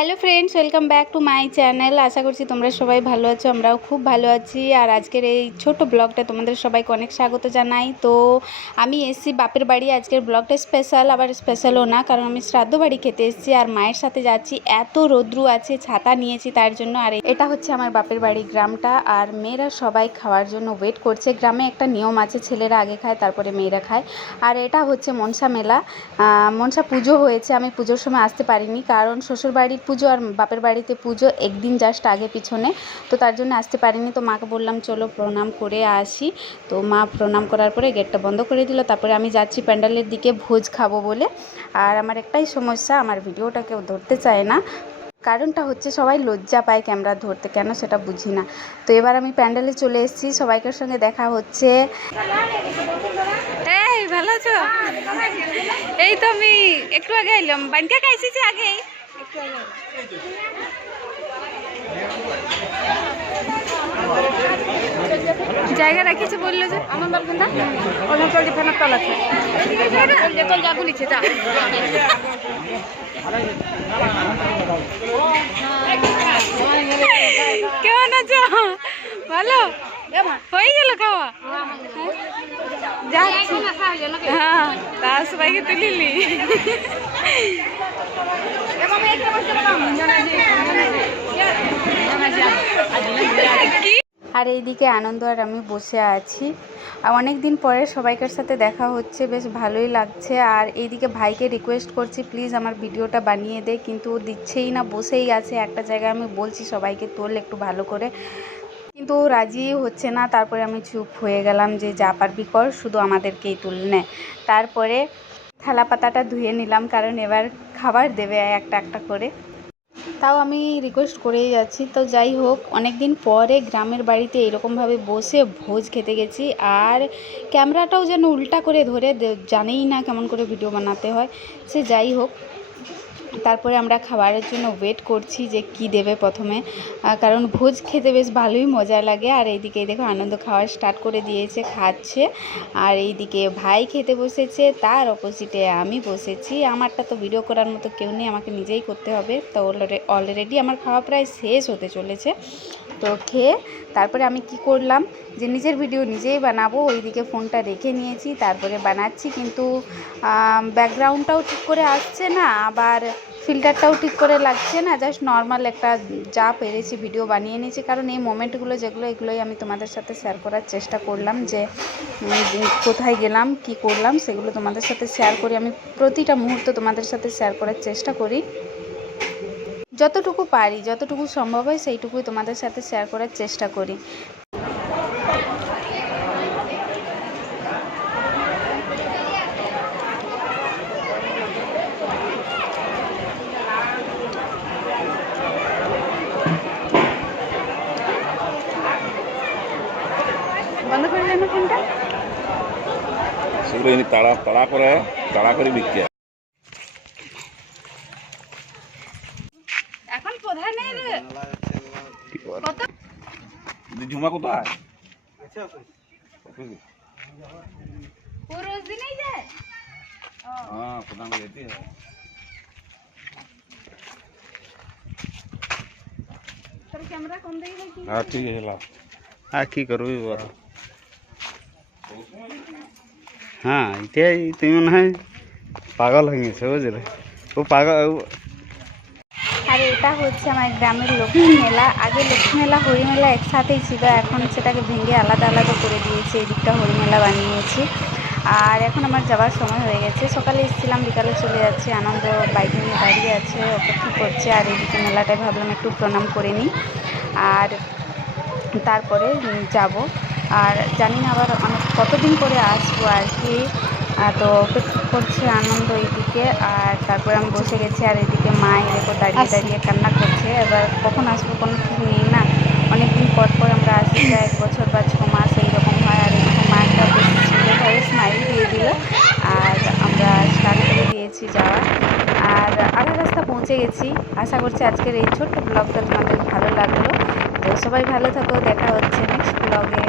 Hello friends, welcome back to my channel. আশা করছি তোমরা সবাই ভালো আছো, আমরাও খুব ভালো আছি। আর আজকের এই ছোট ব্লগটা তোমাদের সবাইকে অনেক স্বাগত জানাই। তো আমি এসেছি বাপের বাড়ি, আজকের ব্লগটা স্পেশাল আবার স্পেশালও না, কারণ আমি শ্রাদ্ধ বাড়ি খেতে এসেছি আর মায়ের সাথে যাচ্ছি। এত রৌদ্রু আছে, ছাতা নিয়েছি তার জন্য। আর এটা হচ্ছে আমার বাপের বাড়ি গ্রামটা, আর মেয়েরা সবাই খাওয়ার জন্য ওয়েট করছে। গ্রামে একটা নিয়ম আছে, ছেলেরা আগে খায়, তারপরে মেয়েরা খায়। আর এটা হচ্ছে মনসা মেলা। মনসা পুজো হয়েছে, আমি পুজোর সময় আসতে পারিনি, কারণ শ্বশুরবাড়ির পুজো আর বাপের বাড়িতে পুজো একদিন জাস্ট আগে পিছনে। তো তার জন্য আসতে পারিনি, তো মাকে বললাম, চলো প্রণাম করে আসি। তো মা প্রণাম করার পরে গেটটা বন্ধ করে দিল। তারপরে আমি যাচ্ছি প্যান্ডেলের দিকে ভোজ খাব বলে। আর আমার একটাই সমস্যা, আমার ভিডিওটা কেউ ধরতে চায় না। কারণটা হচ্ছে সবাই লজ্জা পায় ক্যামেরা ধরতে, কেন সেটা বুঝি না। তো এবার আমি প্যান্ডেলে চলে এসেছি, সবাইকার সঙ্গে দেখা হচ্ছে। এই, ভালো আছো? এই তো আমি একটু আগে এলাম। বানকা খাইছি আগে? জায়গা রাখিছে বলল যে আমার বালকনটা ওখানে চল ফেনার তল আছে। যা। কেমন আছো? ভালো? হয়ে গেল খাওয়া? যাচ্ছি। হ্যাঁ তা সবাইকে তুলিলি। আর এইদিকে আনন্দ আর আমি বসে আছি। অনেক দিন পরে সবাইকার সাথে দেখা হচ্ছে, বেশ ভালোই লাগছে। আর এইদিকে ভাইকে রিকোয়েস্ট করছি প্লিজ আমার ভিডিওটা বানিয়ে দে, কিন্তু ও দিচ্ছেই না, বসেই আছে। একটা জায়গায় আমি বলছি সবাইকে তোল একটু ভালো করে। কিন্তু ও রাজি হচ্ছে না, তারপরে আমি চুপ হয়ে গেলাম যে যা পারবি কর, শুধু আমাদেরকেই তুল নে তারপরে থালা পাতাটা ধুয়ে নিলাম, কারণ এবার খাবার দেবে একটা একটা করে। তাও আমি রিকোয়েস্ট করেই যাচ্ছি। তো যাই হোক অনেক দিন পরে গ্রামের বাড়িতে এরকমভাবে বসে ভোজ খেতে গেছি। আর ক্যামেরাটাও যেন উল্টা করে ধরে জানেই না কেমন করে ভিডিও বানাতে হয়। সে যাই হোক তারপরে আমরা খাবারের জন্য ওয়েট করছি যে কি দেবে প্রথমে। কারণ ভোজ খেতে বেশ ভালোই মজা লাগে। আর এইদিকে দেখো আনন্দ খাওয়া স্টার্ট করে দিয়েছে, খাচ্ছে। আর এইদিকে ভাই খেতে বসেছে, তার অপোজিটে আমি বসেছি। আমারটা তো ভিডিও করার মতো কেউ নেই, আমাকে নিজেই করতে হবে। তো অলরেডি আমার খাওয়া প্রায় শেষ হতে চলেছে। তো খেয়ে তারপরে আমি কি করলাম যে নিজের ভিডিও নিজেই বানাবো, ওইদিকে ফোনটা রেখে নিয়েছি, তারপরে বানাচ্ছি কিন্তু ব্যাকগ্রাউন্ডটাও ঠিক করে আসছে না, আবার ফিল্টারটাও ঠিক করে লাগছে না জাস্ট নর্মাল একটা যা পেরেছি ভিডিও বানিয়ে নিয়েছি, কারণ এই মোমেন্টগুলো যেগুলো, এগুলোই আমি তোমাদের সাথে শেয়ার করার চেষ্টা করলাম যে কোথায় গেলাম, কি করলাম, সেগুলো তোমাদের সাথে শেয়ার করি। আমি প্রতিটা মুহূর্ত তোমাদের সাথে শেয়ার করার চেষ্টা করি। যতটুকু পারি, যতটুকু সম্ভব হয় সেইটুকুই তোমাদের সাথে শেয়ার করার চেষ্টা করি। করে তাড়া তাড়া করে তাড়া করে বিক্রি প্রধানের কি করে? কত দি ঝুমা কোথায় ও রোজ দিনেই যায় হ্যাঁ প্রধান को देती है তোর ক্যামেরা কম দেই নাকি हाँ ठीक है ला আর কি করবি বল হ্যাঁ এটাই তুমি মনে হয় পাগল হয়ে গেছে বুঝলে ও পাগল ও- আর এটা হচ্ছে আমার গ্রামের লক্ষ্মী মেলা। আগে লক্ষ্মী মেলা, হরি মেলা একসাথেই ছিল, এখন সেটাকে ভেঙে আলাদা আলাদা করে দিয়েছে, এদিকটা হরি মেলা বানিয়েছি। আর এখন আমার যাওয়ার সময় হয়ে গেছে। সকালে এসেছিলাম, বিকালে চলে যাচ্ছে, আনন্দ, বাইক নিয়ে দাঁড়িয়ে আছে অপেক্ষা করছে আর এদিকে মেলাটায় ভাবলাম একটু প্রণাম করে নিই। আর তারপরে যাব। আর জানি না আবার অনেক কতদিন পরে আসব আর কি। তো অপেক্ষা করছে আনন্দ এইদিকে আর তারপরে আমি বসে গেছি আর এদিকে মা এরকম দাঁড়িয়ে দাঁড়িয়ে কান্না করছে। এবার কখন আসব কোনো ঠিক নেই না অনেক দিন পর পর আমরা আসি প্রায় এক বছর বা ছ মাস এইরকম হয় আর এরকম মা একটা বেশ সুন্দরভাবে স্মাইল দিয়ে দিল আর আমরা স্টার্ট করে দিয়েছি যাওয়া আর আধা রাস্তা পৌঁছে গেছি। আশা করছি আজকের এই ছোট্ট ব্লগটা তোমাদের ভালো লাগল। তো সবাই ভালো থাকো দেখা হচ্ছে নেক্সট ব্লগে